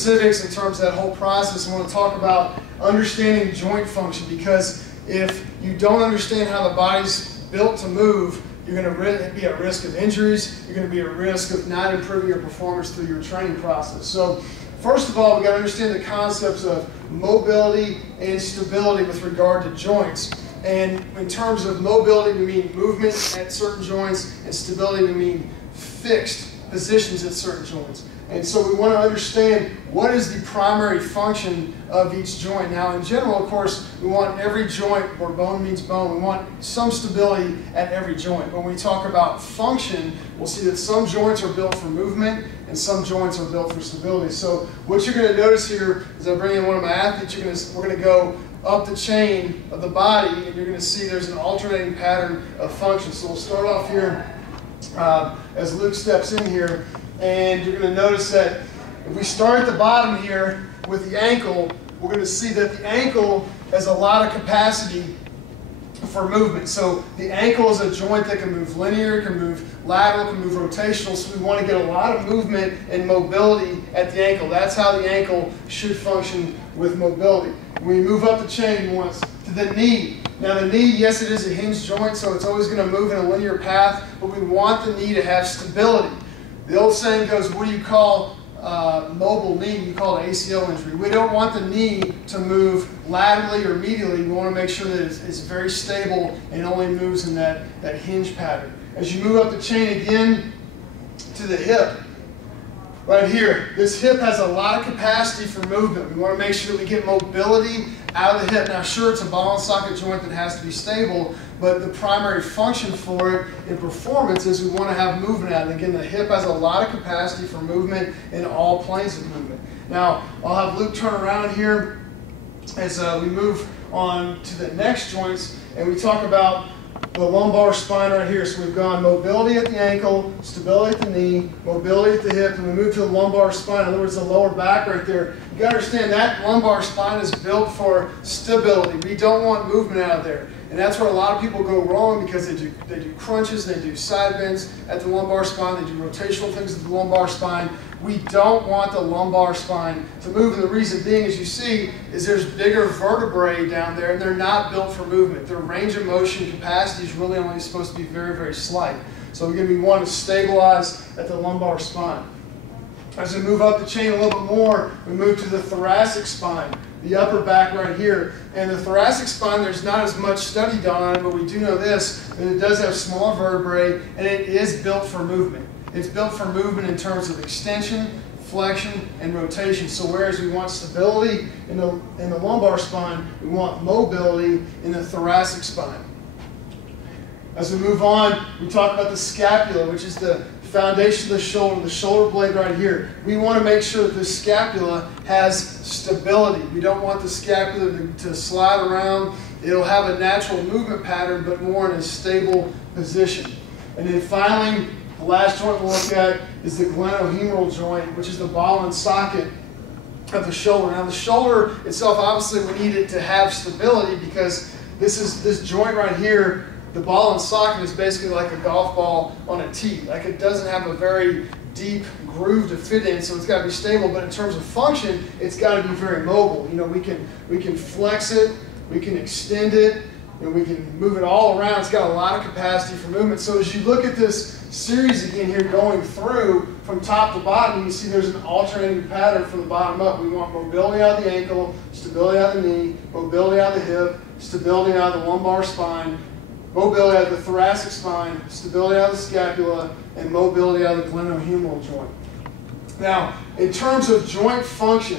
specifics in terms of that whole process. I want to talk about understanding joint function, because if you don't understand how the body's built to move, you're going to be at risk of injuries. You're going to be at risk of not improving your performance through your training process. So first of all, we've got to understand the concepts of mobility and stability with regard to joints. And in terms of mobility, we mean movement at certain joints, and stability, we mean fixed positions at certain joints. And so we want to understand what is the primary function of each joint. Now, in general, of course, we want every joint, where bone means bone, we want some stability at every joint. When we talk about function, we'll see that some joints are built for movement and some joints are built for stability. So what you're going to notice here is I bring in one of my athletes, we're going to go up the chain of the body, and you're going to see there's an alternating pattern of function. So we'll start off here as Luke steps in here. And you're going to notice that if we start at the bottom here with the ankle, we're going to see that the ankle has a lot of capacity for movement. So the ankle is a joint that can move linear, can move lateral, can move rotational. So we want to get a lot of movement and mobility at the ankle. That's how the ankle should function with mobility. When we move up the chain, we want to the knee. Now the knee, yes, it is a hinged joint, so it's always going to move in a linear path, but we want the knee to have stability. The old saying goes, what do you call mobile knee? You call it ACL injury. We don't want the knee to move laterally or medially. We want to make sure that it's very stable and only moves in that hinge pattern. As you move up the chain again to the hip, right here, this hip has a lot of capacity for movement. We want to make sure that we get mobility out of the hip. Now sure, it's a ball and socket joint that has to be stable, but the primary function for it in performance is we want to have movement out. And again, the hip has a lot of capacity for movement in all planes of movement. Now, I'll have Luke turn around here as we move on to the next joints, and we talk about the lumbar spine right here. So we've gone mobility at the ankle, stability at the knee, mobility at the hip, and we move to the lumbar spine. In other words, the lower back right there. You got to understand that lumbar spine is built for stability. We don't want movement out of there. And that's where a lot of people go wrong, because they do crunches, they do side bends at the lumbar spine, they do rotational things at the lumbar spine. We don't want the lumbar spine to move, and the reason being, as you see, is there's bigger vertebrae down there, and they're not built for movement. Their range of motion capacity is really only supposed to be very, very slight. So again, we want to stabilize at the lumbar spine. As we move up the chain a little bit more, we move to the thoracic spine, the upper back right here. And the thoracic spine, there's not as much study done on it, but we do know this, that it does have small vertebrae, and it is built for movement. It's built for movement in terms of extension, flexion, and rotation. So whereas we want stability in the lumbar spine, we want mobility in the thoracic spine. As we move on, we talk about the scapula, which is the foundation of the shoulder blade right here. We want to make sure that the scapula has stability. We don't want the scapula to slide around. It'll have a natural movement pattern, but more in a stable position. And then finally, the last joint we'll look at is the glenohumeral joint, which is the ball and socket of the shoulder. Now the shoulder itself, obviously we need it to have stability, because this joint right here, the ball and socket, is basically like a golf ball on a tee. Like, it doesn't have a very deep groove to fit in, so it's got to be stable. But in terms of function, it's got to be very mobile. You know, we can flex it, we can extend it, and we can move it all around. It's got a lot of capacity for movement. So as you look at this series again here going through from top to bottom, you see there's an alternating pattern from the bottom up. We want mobility out of the ankle, stability out of the knee, mobility out of the hip, stability out of the lumbar spine, mobility out of the thoracic spine, stability out of the scapula, and mobility out of the glenohumeral joint. Now, in terms of joint function,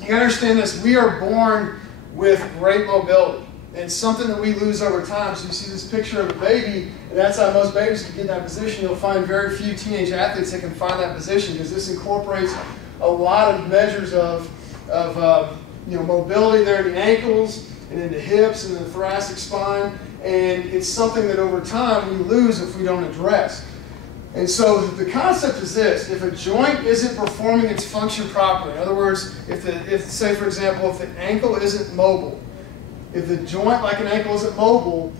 you gotta understand this: we are born with great mobility. And it's something that we lose over time. So you see this picture of a baby, and that's how most babies can get in that position. You'll find very few teenage athletes that can find that position, because this incorporates a lot of measures of mobility there in the ankles and in the hips and the thoracic spine. And it's something that over time we lose if we don't address. And so the concept is this: if a joint isn't performing its function properly, in other words, if say for example, if the ankle isn't mobile, if the joint like an ankle isn't mobile,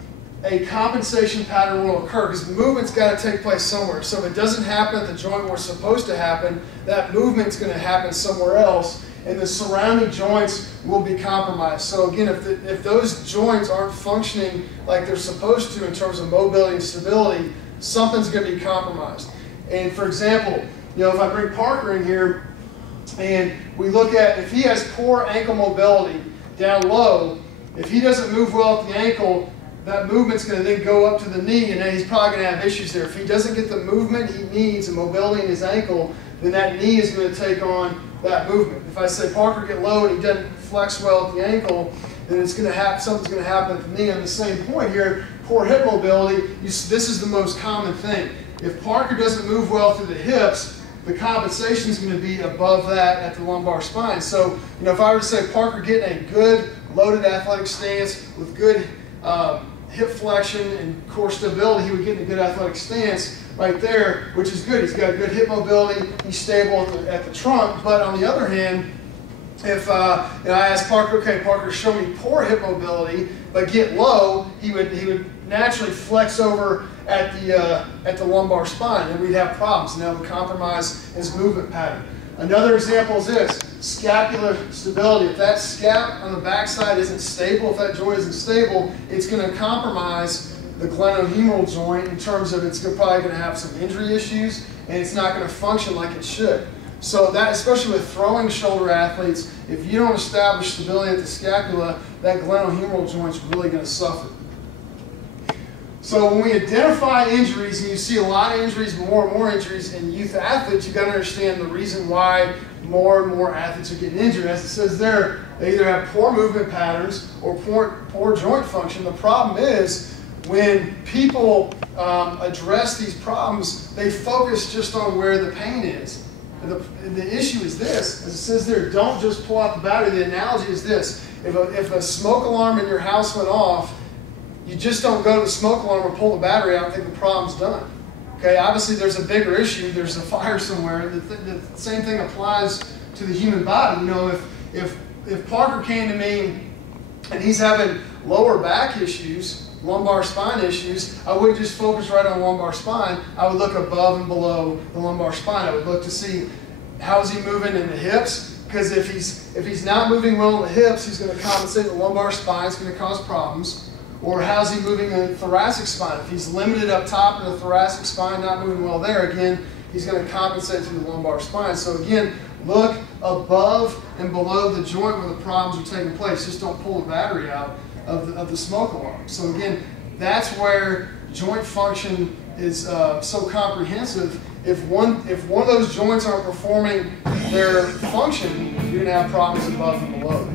a compensation pattern will occur, because the movement's got to take place somewhere. So if it doesn't happen at the joint where it's supposed to happen, that movement's going to happen somewhere else, and the surrounding joints will be compromised. So again, if those joints aren't functioning like they're supposed to in terms of mobility and stability, something's going to be compromised. And for example, if I bring Parker in here and we look at, if he has poor ankle mobility down low, if he doesn't move well at the ankle, that movement's going to then go up to the knee, and then he's probably going to have issues there. If he doesn't get the movement he needs and mobility in his ankle, then that knee is going to take on that movement. If I say Parker get low and he doesn't flex well at the ankle, then it's going to happen. Something's going to happen at the knee. On the same point here, poor hip mobility. This is the most common thing. If Parker doesn't move well through the hips, the compensation is going to be above that at the lumbar spine. So, if I were to say Parker getting a good loaded athletic stance with good hip flexion and core stability, he would get in a good athletic stance right there, which is good. He's got good hip mobility, he's stable at the trunk. But on the other hand, if I asked Parker, okay, Parker, show me poor hip mobility, but get low, he would naturally flex over at the lumbar spine, and we'd have problems, and that would compromise his movement pattern. Another example is this: scapular stability. If that scap on the backside isn't stable, if that joint isn't stable, it's going to compromise the glenohumeral joint in terms of it's probably going to have some injury issues, and it's not going to function like it should. So that, especially with throwing shoulder athletes, if you don't establish stability at the scapula, that glenohumeral joint's really going to suffer. So when we identify injuries, and you see a lot of injuries, more and more injuries in youth athletes, you've got to understand the reason why more and more athletes are getting injured. As it says there, they either have poor movement patterns or poor joint function. The problem is, when people address these problems, they focus just on where the pain is. And the issue is this: as it says there, don't just pull out the battery. The analogy is this: if a smoke alarm in your house went off, you just don't go to the smoke alarm and pull the battery out and think the problem's done. Okay, obviously there's a bigger issue. There's a fire somewhere. The same thing applies to the human body. If Parker came to me and he's having lower back issues, lumbar spine issues, I wouldn't just focus right on lumbar spine. I would look above and below the lumbar spine. I would look to see how is he moving in the hips, because if he's not moving well in the hips, he's going to compensate the lumbar spine. It's going to cause problems. Or how's he moving in the thoracic spine? If he's limited up top in the thoracic spine, not moving well there, again, he's going to compensate through the lumbar spine. So again, look above and below the joint where the problems are taking place. Just don't pull the battery out of the smoke alarm. So again, that's where joint function is so comprehensive. If one of those joints aren't performing their function, you're going to have problems above and below.